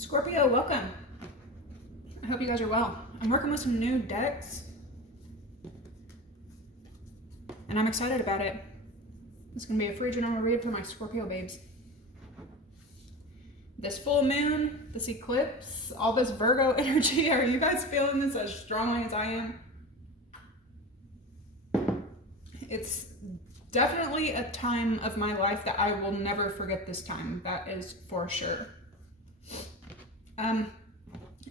Scorpio, welcome. I hope you guys are well. I'm working with some new decks, and I'm excited about it. It's going to be a free general read for my Scorpio babes. This full moon, this eclipse, all this Virgo energy, are you guys feeling this as strongly as I am? It's definitely a time of my life that I will never forget this time. That is for sure.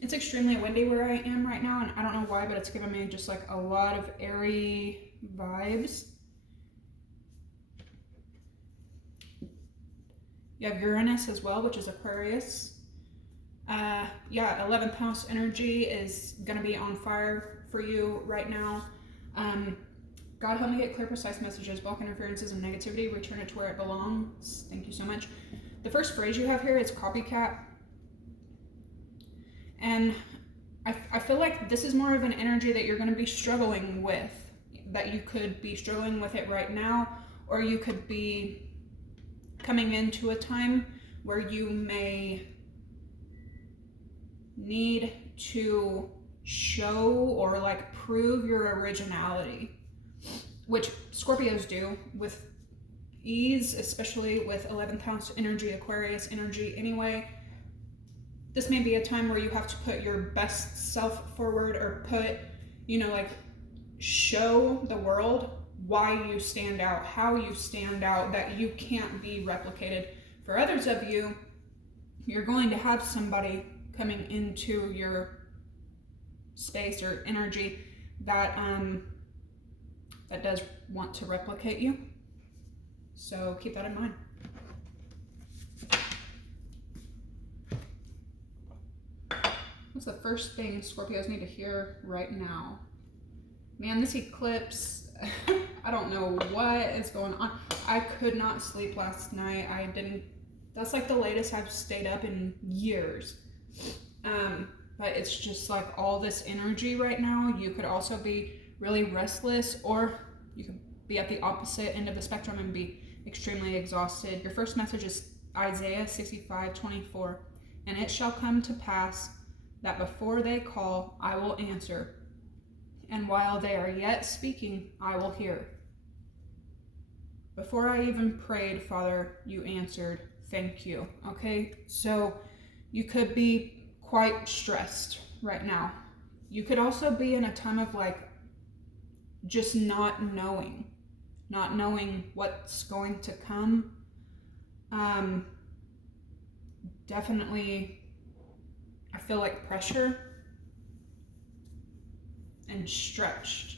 It's extremely windy where I am right now, and I don't know why, but it's giving me just like a lot of airy vibes. You have Uranus as well, which is Aquarius. Yeah, 11th house energy is going to be on fire for you right now. God, help me get clear, precise messages, block interferences and negativity, return it to where it belongs. Thank you so much. The first phrase you have here is copycat. And I feel like this is more of an energy that you're going to be struggling with, that you could be struggling with it right now, or you could be coming into a time where you may need to show or like prove your originality, which Scorpios do with ease, especially with 11th house energy, Aquarius energy anyway. This may be a time where you have to put your best self forward, or put, like show the world why you stand out, how you stand out, that you can't be replicated. For others of you, you're going to have somebody coming into your space or energy that that does want to replicate you. So keep that in mind. What's the first thing Scorpios need to hear right now? Man, this eclipse, I don't know what is going on. I could not sleep last night. That's like the latest I've stayed up in years. But it's just like all this energy right now. You could also be really restless, or you could be at the opposite end of the spectrum and be extremely exhausted. Your first message is Isaiah 65:24. And it shall come to pass that before they call, I will answer. And while they are yet speaking, I will hear. Before I even prayed, Father, you answered. Thank you. Okay, so you could be quite stressed right now. You could also be in a time of like just not knowing what's going to come. Definitely, I feel like pressure and stretched.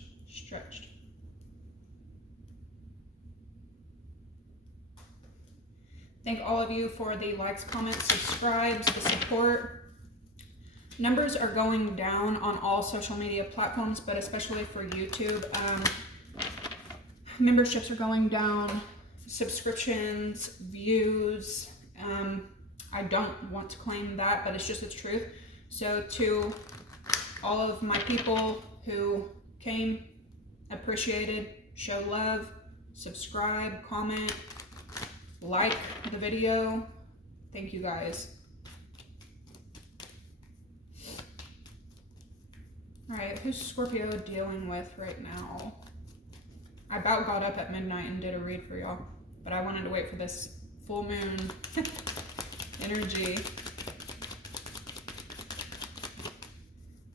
Thank all of you for the likes, comments, subscribes, the support. Numbers are going down on all social media platforms, but especially for YouTube. Memberships are going down, subscriptions, views. I don't want to claim that, but it's just the truth. So to all of my people who came, appreciated, show love, subscribe, comment, like the video, thank you guys. All right, who's Scorpio dealing with right now? I about got up at midnight and did a read for y'all, but I wanted to wait for this full moon energy.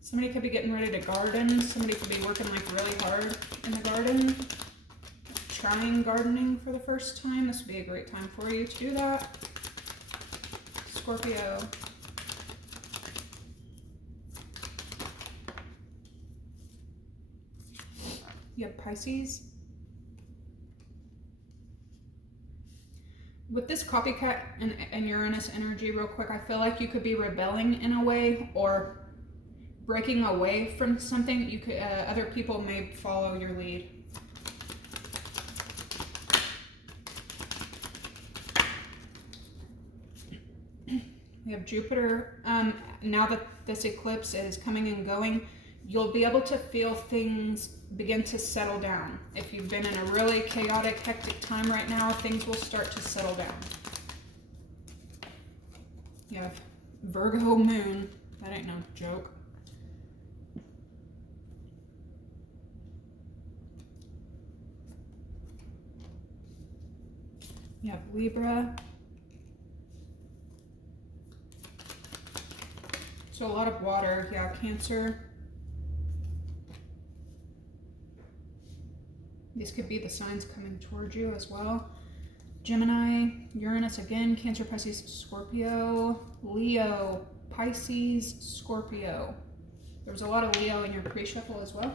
Somebody could be getting ready to garden. Somebody could be working like really hard in the garden, trying gardening for the first time. This would be a great time for you to do that. Scorpio. You have Pisces. With this copycat and Uranus energy, real quick, I feel like you could be rebelling in a way, or breaking away from something. You could, other people may follow your lead. We have Jupiter. Now that this eclipse is coming and going, you'll be able to feel things begin to settle down. If you've been in a really chaotic, hectic time right now, things will start to settle down. You have Virgo moon. That ain't no joke. You have Libra. So a lot of water. Yeah, Cancer. These could be the signs coming towards you as well. Gemini, Uranus again, Cancer, Pisces, Scorpio, Leo, Pisces, Scorpio. There's a lot of Leo in your pre-shuffle as well.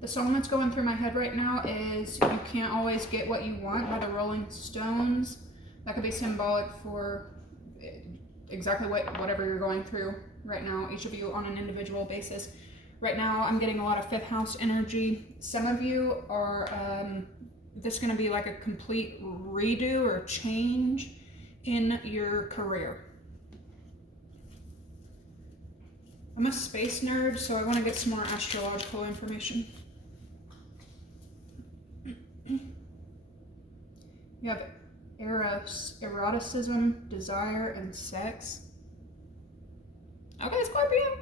The song that's going through my head right now is You Can't Always Get What You Want by the Rolling Stones. That could be symbolic for exactly whatever you're going through right now, each of you on an individual basis. Right now, I'm getting a lot of 5th house energy. Some of you are, this is going to be like a complete redo or change in your career. I'm a space nerd, so I want to get some more astrological information. You have Eros, eroticism, desire, and sex. Okay, Scorpio.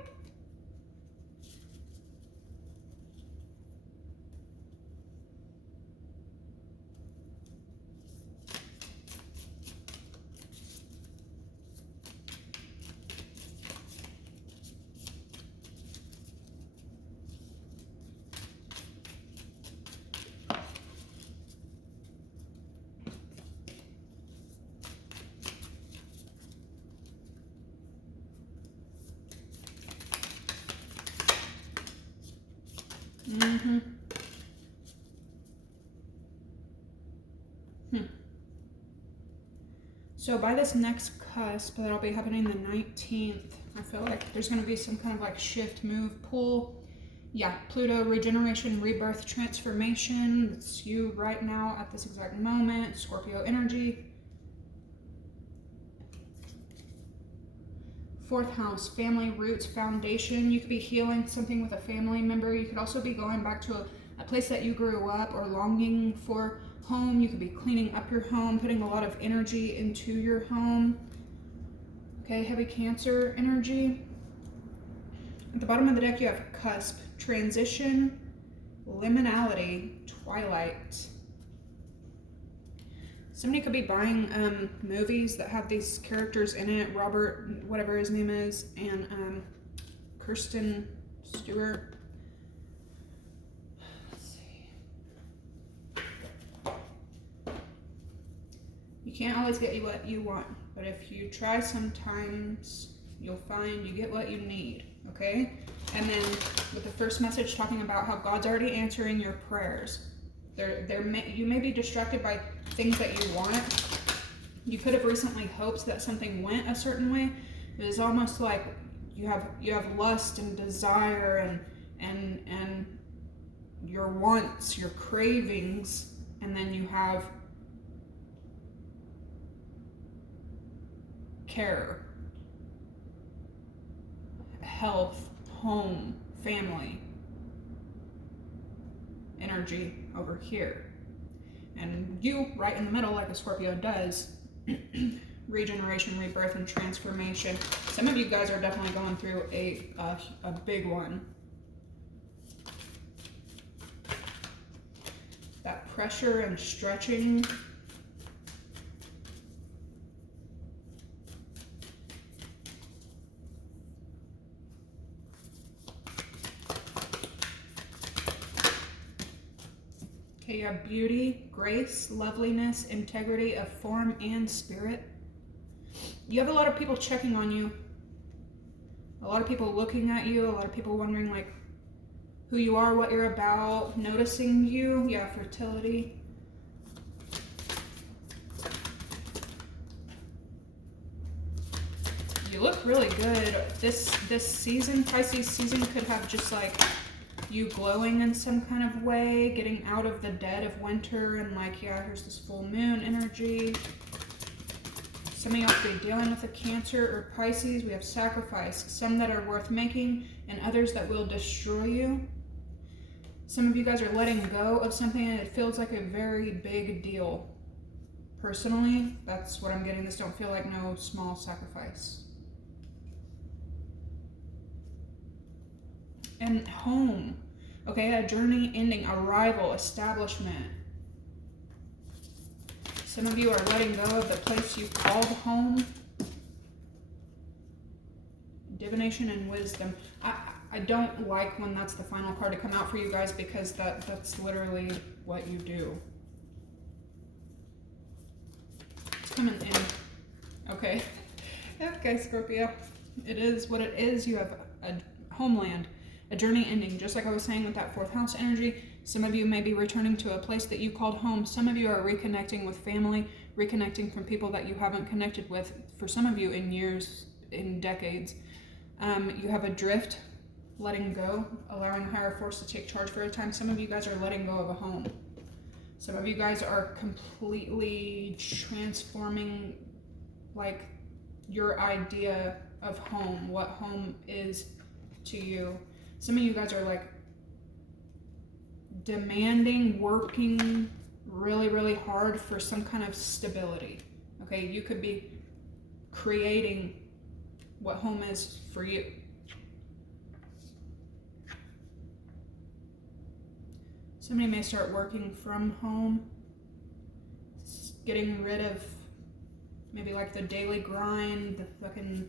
So by this next cusp that'll be happening the 19th, I feel like there's going to be some kind of like shift, move, pull. Yeah, Pluto, regeneration, rebirth, transformation. It's you right now at this exact moment. Scorpio energy. 4th house, family, roots, foundation. You could be healing something with a family member. You could also be going back to a place that you grew up or longing for home. You could be cleaning up your home, putting a lot of energy into your home. Okay, heavy Cancer energy. At the bottom of the deck, you have cusp, transition, liminality, twilight. Somebody could be buying movies that have these characters in it, Robert, whatever his name is, and Kirsten Stewart. You can't always get what you want, but if you try sometimes, you'll find you get what you need, okay? And then with the first message talking about how God's already answering your prayers. You may be distracted by things that you want. You could have recently hoped that something went a certain way. It is almost like you have lust and desire and your wants, your cravings, and then you have care, health, home, family, energy over here. And you, right in the middle, like a Scorpio does, regeneration, rebirth, and transformation. Some of you guys are definitely going through a big one. That pressure and stretching. Okay, you have beauty, grace, loveliness, integrity of form and spirit. You have a lot of people checking on you. A lot of people looking at you. A lot of people wondering like who you are, what you're about, noticing you. Yeah, fertility. You look really good. This season, Pisces season, could have just like you glowing in some kind of way, getting out of the dead of winter, and like, yeah, here's this full moon energy. Some of y'all could be dealing with a Cancer or Pisces. We have sacrifice, some that are worth making and others that will destroy you. Some of you guys are letting go of something and it feels like a very big deal. Personally, that's what I'm getting. This don't feel like no small sacrifice. And home. Okay, a journey ending, arrival, establishment. Some of you are letting go of the place you called home. Divination and wisdom. I don't like when that's the final card to come out for you guys, because that's literally what you do. It's coming in. Okay. Okay, Scorpio. It is what it is. You have a homeland, a journey ending. Just like I was saying with that 4th house energy, some of you may be returning to a place that you called home. Some of you are reconnecting with family, reconnecting from people that you haven't connected with, for some of you in years, in decades. You have a drift, letting go, allowing higher force to take charge for a time. Some of you guys are letting go of a home. Some of you guys are completely transforming, like, your idea of home, what home is to you. Some of you guys are like demanding, working really, really hard for some kind of stability. Okay, you could be creating what home is for you. Somebody may start working from home, getting rid of maybe like the daily grind, the fucking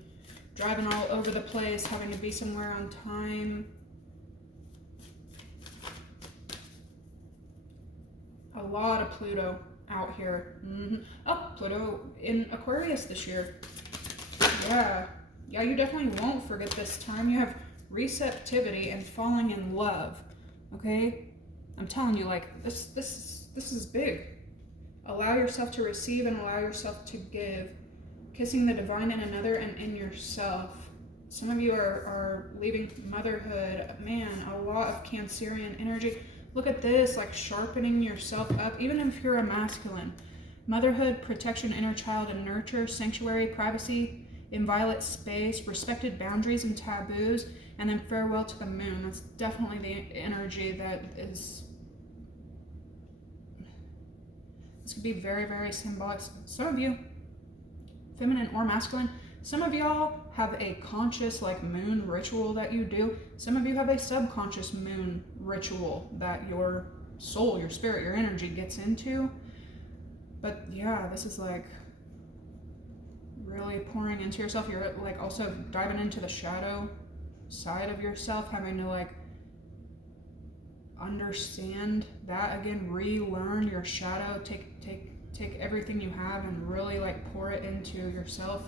driving all over the place, having to be somewhere on time. A lot of Pluto out here. Oh, Pluto in Aquarius this year. Yeah, you definitely won't forget this time. You have receptivity and falling in love. Okay, I'm telling you, like, this is big. Allow yourself to receive and allow yourself to give. Kissing the divine in another and in yourself. Some of you are leaving motherhood. Man, a lot of Cancerian energy. Look at this, like sharpening yourself up, even if you're a masculine. Motherhood, protection, inner child, and nurture, sanctuary, privacy, inviolate space, respected boundaries and taboos, and then farewell to the moon. That's definitely the energy that is... This could be very, very symbolic. Some of you, feminine or masculine, some of y'all have a conscious, like, moon ritual that you do. Some of you have a subconscious moon ritual that your soul, your spirit, your energy gets into. But yeah, this is like really pouring into yourself. You're like also diving into the shadow side of yourself, having to like understand that again, relearn your shadow, take everything you have and really like pour it into yourself,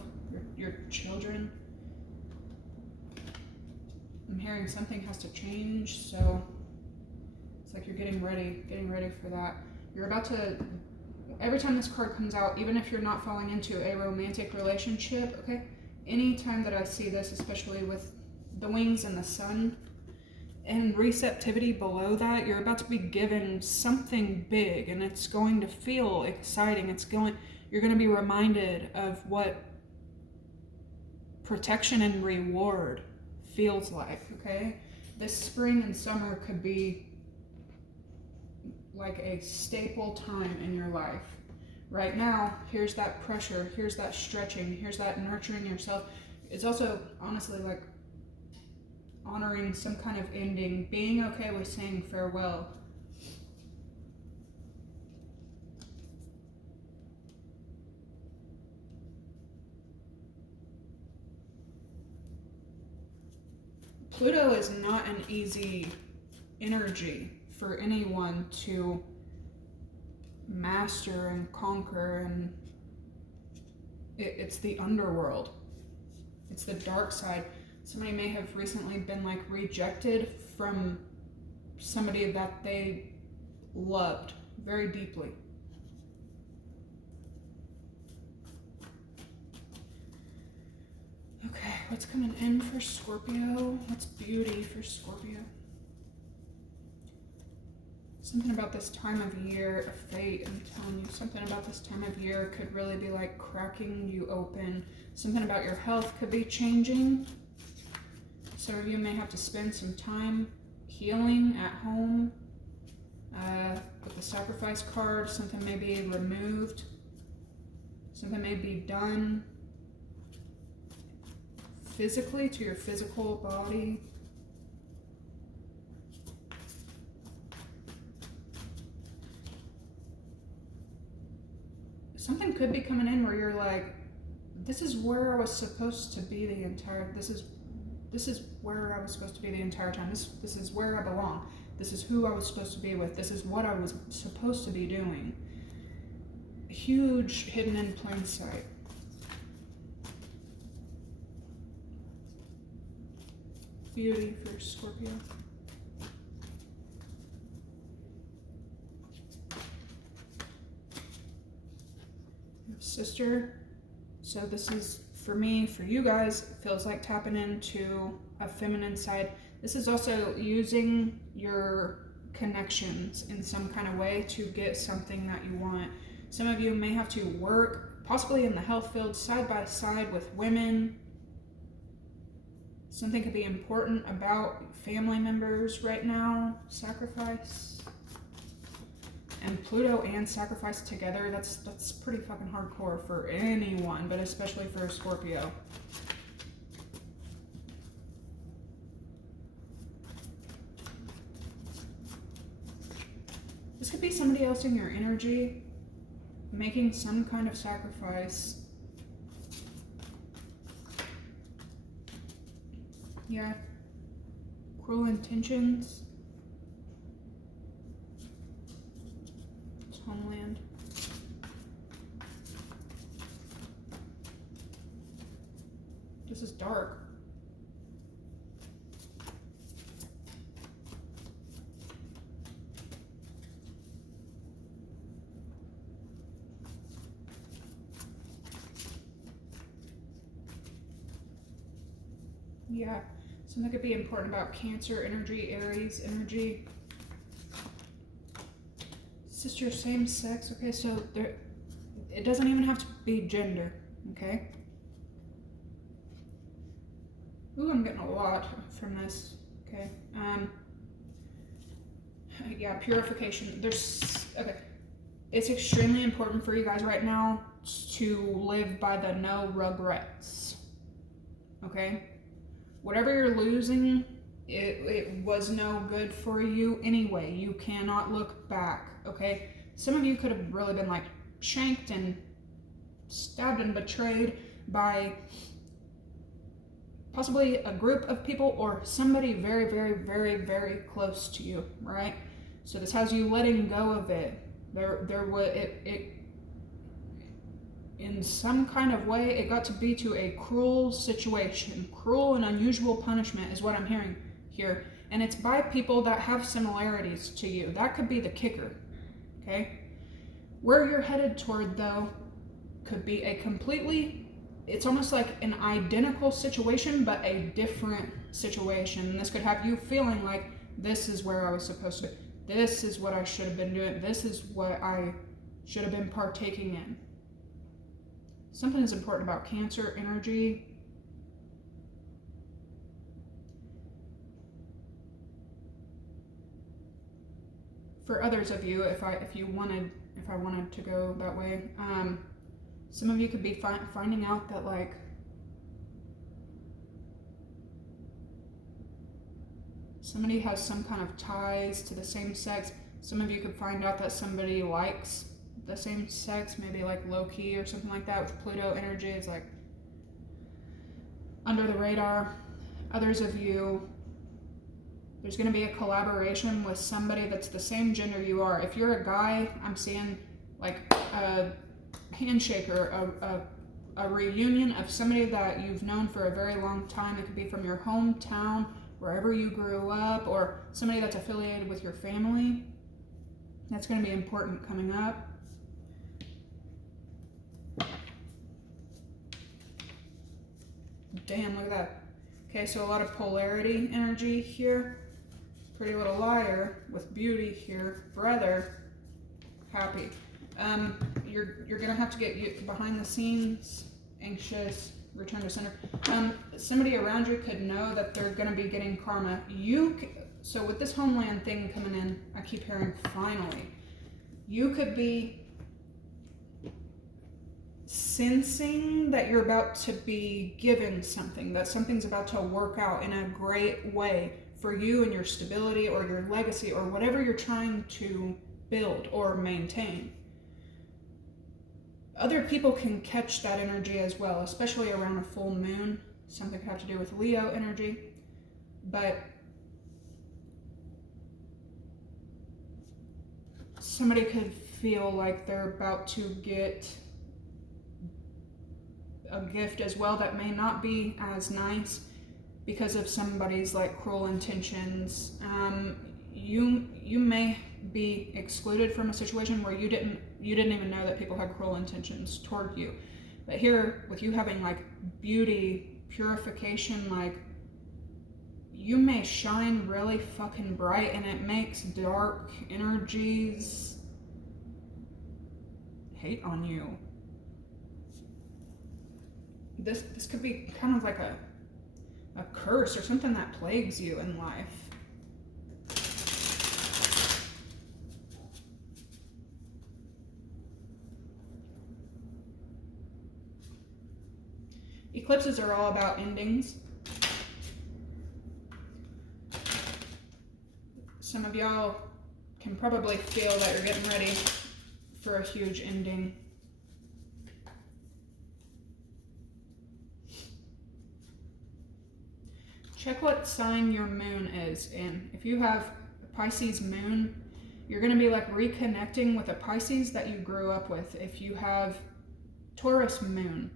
your children. I'm hearing something has to change, so it's like you're getting ready for that. You're about to, every time this card comes out, even if you're not falling into a romantic relationship, okay, anytime that I see this, especially with the wings and the sun and receptivity below that, you're about to be given something big and it's going to feel exciting. You're going to be reminded of what protection and reward feels like, okay? This spring and summer could be like a staple time in your life. Right now, here's that pressure, here's that stretching, here's that nurturing yourself. It's also honestly like honoring some kind of ending, being okay with saying farewell. Pluto is not an easy energy for anyone to master and conquer, and it's the underworld. It's the dark side. Somebody may have recently been like rejected from somebody that they loved very deeply. Okay, what's coming in for Scorpio? What's beauty for Scorpio? Something about this time of year, a fate, I'm telling you, something about this time of year could really be like cracking you open. Something about your health could be changing. Some of you may have to spend some time healing at home. With the sacrifice card, something may be removed. Something may be done physically to your physical body. Something could be coming in where you're like, this is where I was supposed to be the entire, this is where I was supposed to be the entire time. This is where I belong. This is who I was supposed to be with. This is what I was supposed to be doing. Huge, hidden in plain sight. Beauty for Scorpio. Sister. So this is, for me, for you guys, it feels like tapping into a feminine side. This is also using your connections in some kind of way to get something that you want. Some of you may have to work, possibly in the health field, side by side with women. Something could be important about family members right now. Sacrifice. And Pluto and sacrifice together, that's pretty fucking hardcore for anyone, but especially for a Scorpio. This could be somebody else in your energy making some kind of sacrifice. Yeah. Cruel intentions. It's homeland. This is dark. Yeah, something could be important about Cancer energy, Aries energy. Sister, same sex. Okay, so there, it doesn't even have to be gender, okay? Ooh, I'm getting a lot from this, okay? Yeah, purification. Okay. It's extremely important for you guys right now to live by the no regrets, okay? Whatever you're losing, it was no good for you anyway. You cannot look back, okay? Some of you could have really been like shanked and stabbed and betrayed by possibly a group of people or somebody very, very, very, very close to you, right? So this has you letting go of it. In some kind of way, it got to be to a cruel situation. Cruel and unusual punishment is what I'm hearing here. And it's by people that have similarities to you. That could be the kicker, okay? Where you're headed toward, though, could be a completely, it's almost like an identical situation, but a different situation. And this could have you feeling like, this is where I was supposed to be. This is what I should have been doing. This is what I should have been partaking in. Something is important about Cancer energy. For others of you, if I wanted to go that way, some of you could be finding out that like somebody has some kind of ties to the same sex. Some of you could find out that somebody likes the same sex, maybe like low-key or something like that. With Pluto energy, it's like under the radar. Others of you, there's going to be a collaboration with somebody that's the same gender you are. If you're a guy, I'm seeing like a handshake or a reunion of somebody that you've known for a very long time. It could be from your hometown, wherever you grew up, or somebody that's affiliated with your family. That's going to be important coming up. Damn, look at that. Okay, so a lot of polarity energy here. Pretty Little Liar with beauty here. Brother, happy. You're gonna have to get behind the scenes, anxious, return to center. Somebody around you could know that they're gonna be getting karma. So with this homeland thing coming in, I keep hearing finally. You could be sensing that you're about to be given something, that something's about to work out in a great way for you and your stability or your legacy or whatever you're trying to build or maintain. Other people can catch that energy as well, especially around a full moon. Something could have to do with Leo energy. But somebody could feel like they're about to get a gift as well that may not be as nice because of somebody's like cruel intentions. You may be excluded from a situation where you didn't even know that people had cruel intentions toward you. But here, with you having like beauty, purification, like you may shine really fucking bright, and it makes dark energies hate on you. This could be kind of like a curse or something that plagues you in life. Eclipses are all about endings. Some of y'all can probably feel that you're getting ready for a huge ending. Check what sign your moon is in. If you have a Pisces moon, you're going to be like reconnecting with a Pisces that you grew up with. If you have Taurus moon,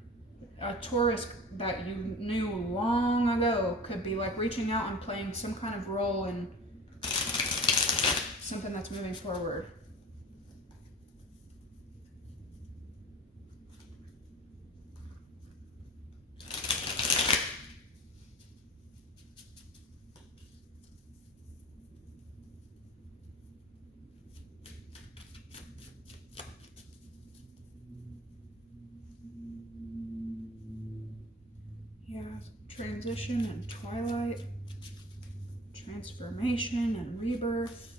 a Taurus that you knew long ago could be like reaching out and playing some kind of role in something that's moving forward. Transition and twilight, transformation and rebirth.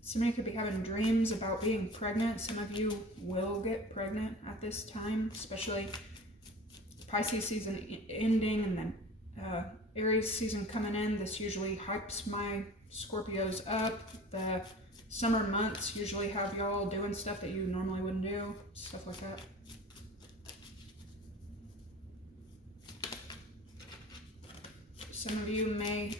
Somebody could be having dreams about being pregnant. Some of you will get pregnant at this time, especially Pisces season ending and then Aries season coming in. This usually hypes my Scorpios up. The summer months usually have y'all doing stuff that you normally wouldn't do, stuff like that. Some of you may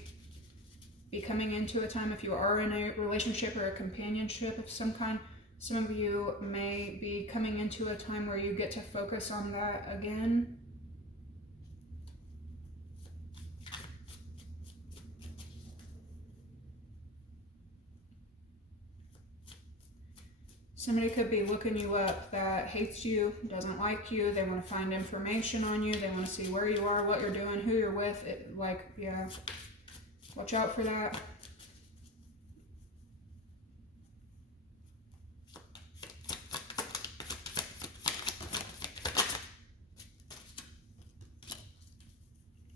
be coming into a time, if you are in a relationship or a companionship of some kind, some of you may be coming into a time where you get to focus on that again. Somebody could be looking you up that hates you, doesn't like you. They want to find information on you. They want to see where you are, what you're doing, who you're with. Yeah, watch out for that.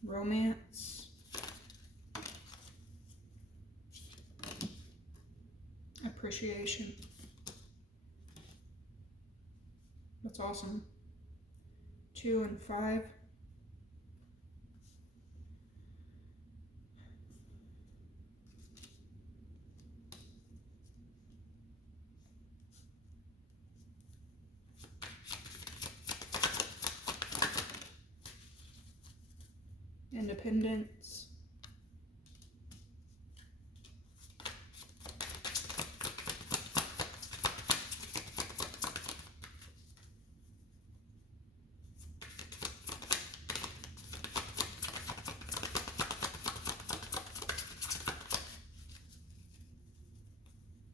Romance. Appreciation. That's awesome. 2 and 5. Independence.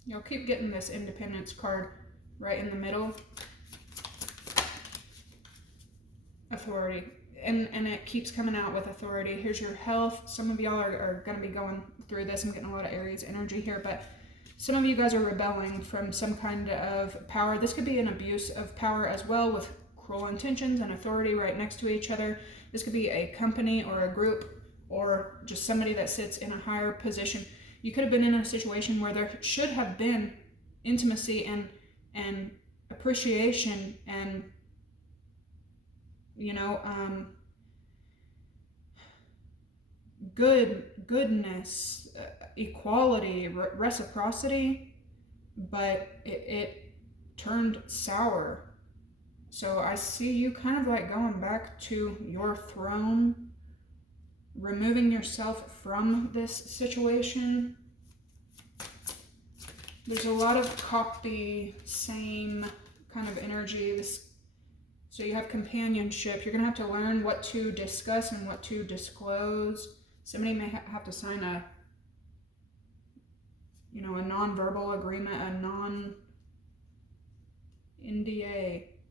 You'll keep getting this independence card right in the middle. Authority. And it keeps coming out with authority. Here's your health. Some of y'all are going to be going through this. I'm getting a lot of Aries energy here, but some of you guys are rebelling from some kind of power. This could be an abuse of power as well, with cruel intentions and authority right next to each other. This could be a company or a group or just somebody that sits in a higher position. You could have been in a situation where there should have been intimacy and appreciation and, you know, goodness, equality, reciprocity, but it turned sour. So I see you kind of like going back to your throne, removing yourself from this situation. There's a lot of copy, same kind of energy. So you have companionship. You're going to have to learn what to discuss and what to disclose. Somebody may have to sign a non-verbal agreement, a non-NDA,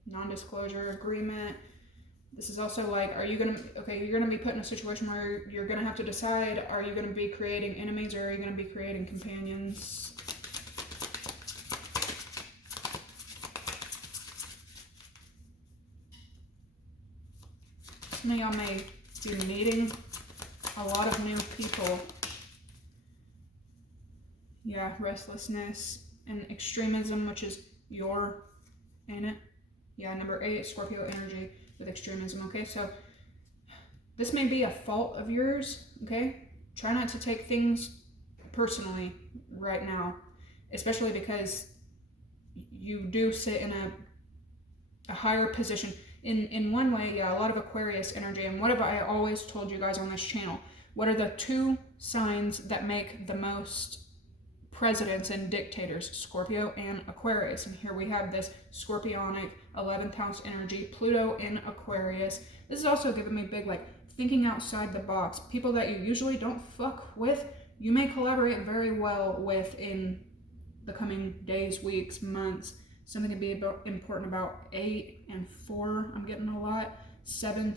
non-disclosure agreement. This is also like, you're going to be put in a situation where you're going to have to decide, are you going to be creating enemies or are you going to be creating companions? Some of y'all may be meeting a lot of new people. Yeah, restlessness and extremism, which is your in it. Yeah, number 8, Scorpio energy with extremism. Okay, so this may be a fault of yours. Okay, try not to take things personally right now, especially because you do sit in a higher position. In one way, yeah, a lot of Aquarius energy. And what have I always told you guys on this channel? What are the 2 signs that make the most presidents and dictators? Scorpio and Aquarius. And here we have this Scorpionic 11th house energy, Pluto in Aquarius. This is also giving me big, like, thinking outside the box. People that you usually don't fuck with, you may collaborate very well with in the coming days, weeks, months. Something to be important about. 8 and 4, I'm getting a lot. 7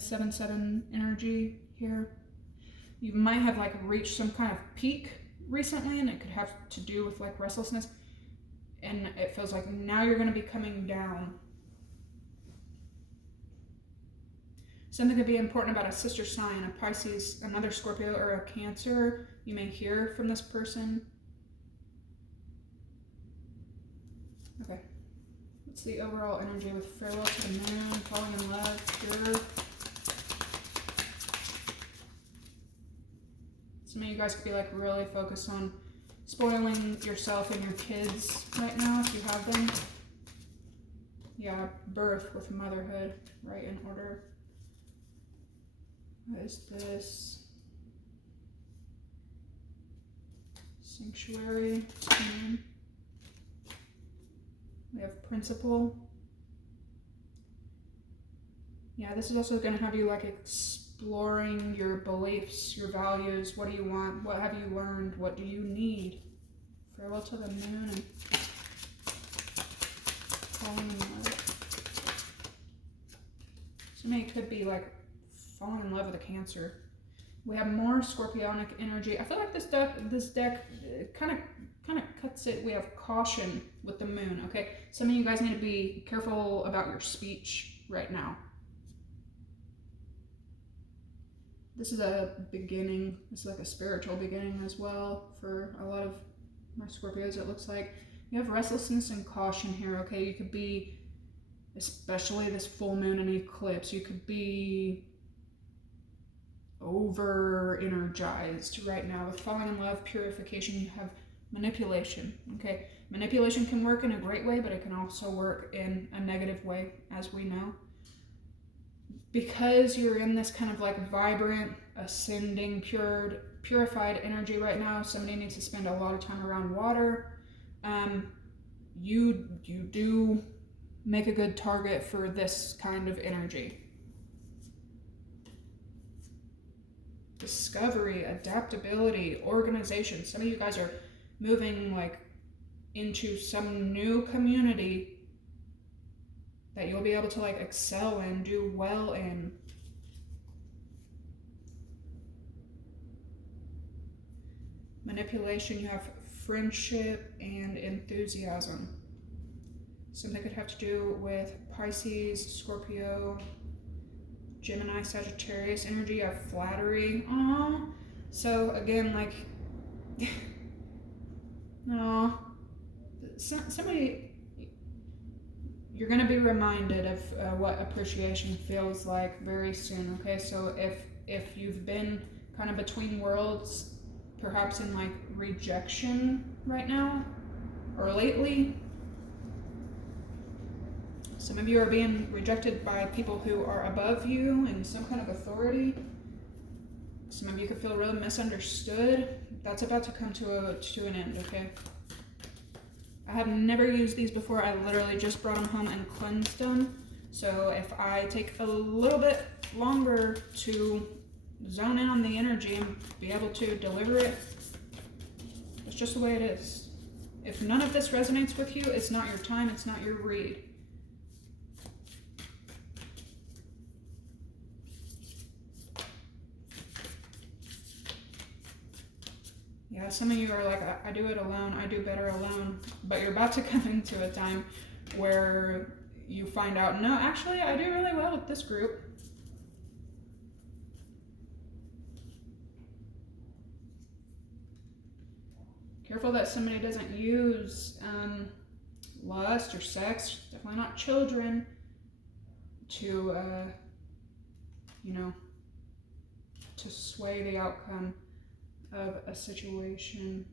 energy here. You might have like reached some kind of peak recently, and it could have to do with like restlessness. And it feels like now you're going to be coming down. Something could be important about a sister sign, a Pisces, another Scorpio, or a Cancer. You may hear from this person. Okay. What's the overall energy with farewell to the moon, falling in love, pure? Some of you guys could be like really focused on spoiling yourself and your kids right now if you have them. Yeah, birth with motherhood, right in order. What is this? Sanctuary. We have principle. Yeah, this is also going to have you like exploring your beliefs, your values. What do you want? What have you learned? What do you need? Farewell to the moon and falling in love. Somebody could be like falling in love with a Cancer. We have more Scorpionic energy. I feel like this deck kind of cuts it. We have caution with the moon. Okay, some of you guys need to be careful about your speech right now. This is a beginning. This is like a spiritual beginning as well for a lot of my Scorpios, it looks like. You have restlessness and caution here. Okay, you could be, especially this full moon and eclipse, you could be over energized right now. With falling in love, purification, you have manipulation. Okay, manipulation can work in a great way, but it can also work in a negative way, as we know. Because you're in this kind of like vibrant, ascending, purified energy right now, somebody needs to spend a lot of time around water. You do make a good target for this kind of energy. Discovery, adaptability, organization. Some of you guys are moving like into some new community that you'll be able to like excel in, do well in. Manipulation, you have friendship and enthusiasm. Something could have to do with Pisces, Scorpio, Gemini, Sagittarius energy of flattery. Aww. So again, like, no, somebody, you're going to be reminded of what appreciation feels like very soon, okay? So if you've been kind of between worlds, perhaps in like rejection right now or lately, some of you are being rejected by people who are above you in some kind of authority. Some of you could feel really misunderstood. That's about to come to an end, okay? I have never used these before. I literally just brought them home and cleansed them. So if I take a little bit longer to zone in on the energy and be able to deliver it, it's just the way it is. If none of this resonates with you, it's not your time, it's not your read. Yeah, some of you are like, I do it alone, I do better alone, but you're about to come into a time where you find out, no, actually, I do really well with this group. Careful that somebody doesn't use lust or sex, definitely not children, to, to sway the outcome of a situation.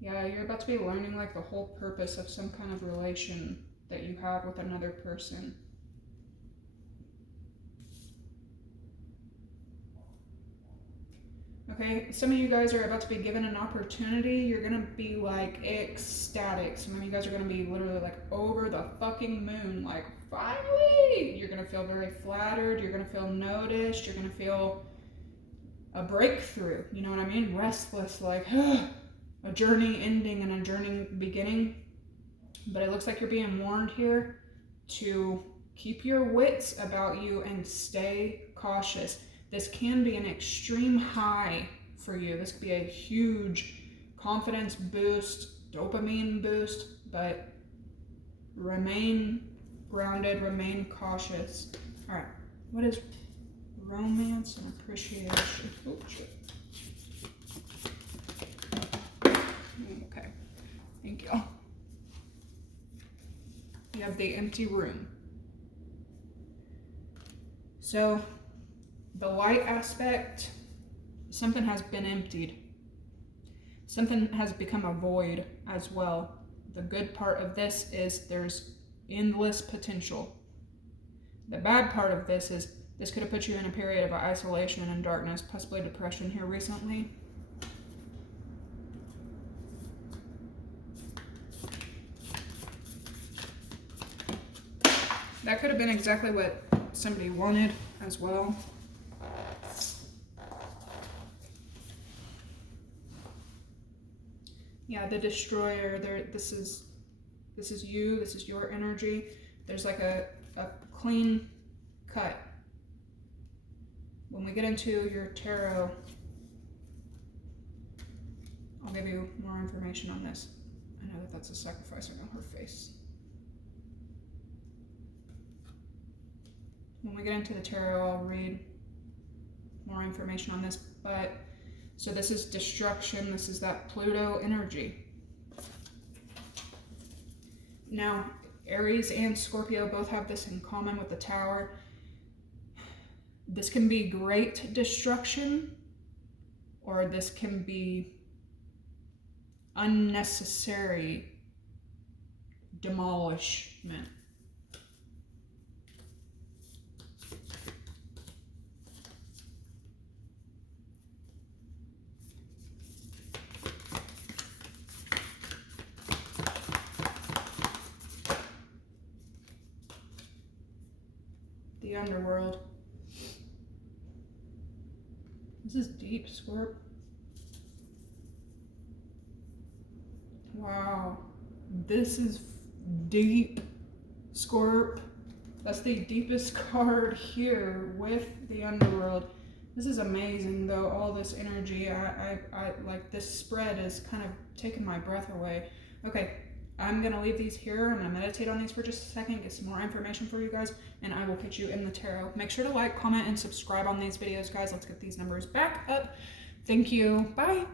Yeah, you're about to be learning like the whole purpose of some kind of relation that you have with another person. Okay, some of you guys are about to be given an opportunity. You're gonna be like ecstatic. Some of you guys are gonna be literally like over the fucking moon, like finally! You're gonna feel very flattered, you're gonna feel noticed, you're gonna feel a breakthrough, you know what I mean? Restless, like a journey ending and a journey beginning. But it looks like you're being warned here to keep your wits about you and stay cautious. This can be an extreme high for you. This could be a huge confidence boost, dopamine boost, but remain grounded, remain cautious. All right, what is romance and appreciation? Oh, shit. Okay, thank you. You have the empty room. So the light aspect, something has been emptied. Something has become a void as well. The good part of this is there's endless potential. The bad part of this is this could have put you in a period of isolation and darkness, possibly depression here recently. That could have been exactly what somebody wanted as well. Yeah, the destroyer, this is you, this is your energy. There's like a clean cut. When we get into your tarot, I'll give you more information on this. I know that that's a sacrifice. I know her face. When we get into the tarot, I'll read more information on this. But so this is destruction. This is that Pluto energy. Now, Aries and Scorpio both have this in common with the Tower. This can be great destruction, or this can be unnecessary demolishment. The underworld. This is deep, Scorp. Wow. This is deep, Scorp. That's the deepest card here with the underworld. This is amazing though, all this energy. I like this spread is kind of taking my breath away. Okay, I'm going to leave these here. I'm going to meditate on these for just a second, get some more information for you guys, and I will put you in the tarot. Make sure to like, comment, and subscribe on these videos, guys. Let's get these numbers back up. Thank you. Bye.